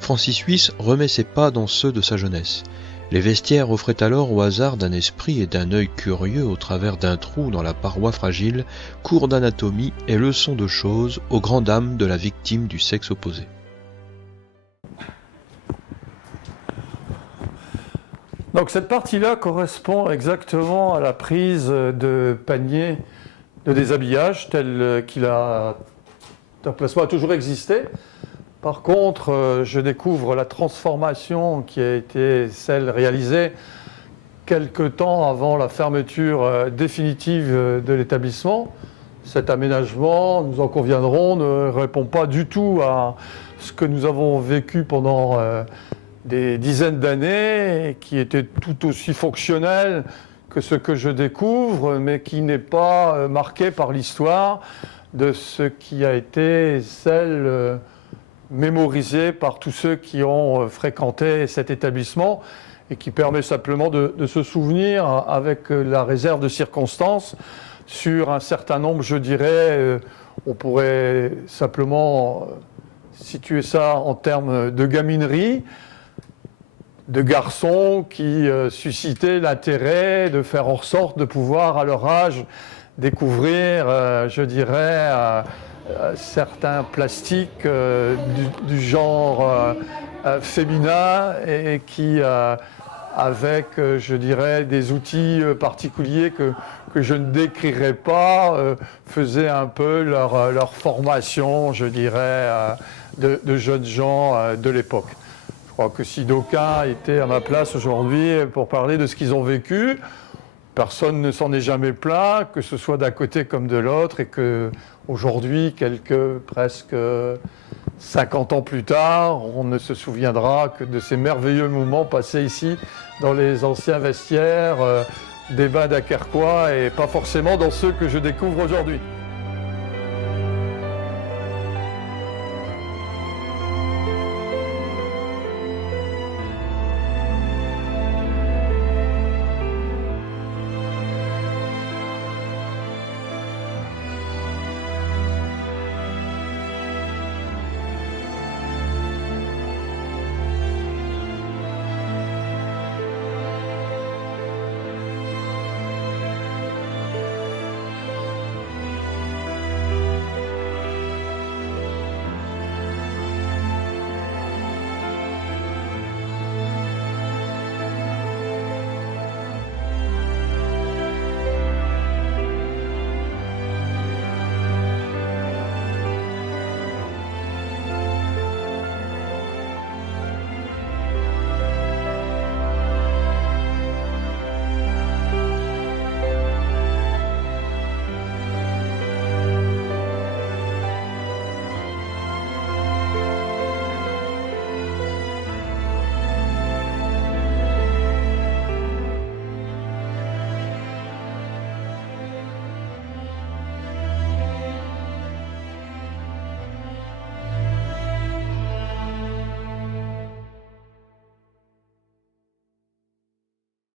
Francis Huys remet ses pas dans ceux de sa jeunesse. Les vestiaires offraient alors au hasard d'un esprit et d'un œil curieux au travers d'un trou dans la paroi fragile, cours d'anatomie et leçons de choses aux grandes dames de la victime du sexe opposé. Donc cette partie-là correspond exactement à la prise de panier de déshabillage tel qu'il a a toujours existé. Par contre, je découvre la transformation qui a été celle réalisée quelque temps avant la fermeture définitive de l'établissement. Cet aménagement, nous en conviendrons, ne répond pas du tout à ce que nous avons vécu pendant des dizaines d'années, qui était tout aussi fonctionnel que ce que je découvre, mais qui n'est pas marqué par l'histoire de ce qui a été celle mémorisée par tous ceux qui ont fréquenté cet établissement et qui permet simplement de se souvenir, avec la réserve de circonstances, sur un certain nombre, je dirais, on pourrait simplement situer ça en termes de gaminerie, de garçons qui suscitaient l'intérêt de faire en sorte de pouvoir, à leur âge, découvrir, je dirais, certains plastiques du genre féminin et qui, avec, je dirais, des outils particuliers que je ne décrirai pas, faisaient un peu leur formation, je dirais, de jeunes gens de l'époque. Je crois que si d'aucuns étaient à ma place aujourd'hui pour parler de ce qu'ils ont vécu, personne ne s'en est jamais plaint, que ce soit d'un côté comme de l'autre, et qu'aujourd'hui, presque 50 ans plus tard, on ne se souviendra que de ces merveilleux moments passés ici dans les anciens vestiaires des bains d'Aquerquois et pas forcément dans ceux que je découvre aujourd'hui.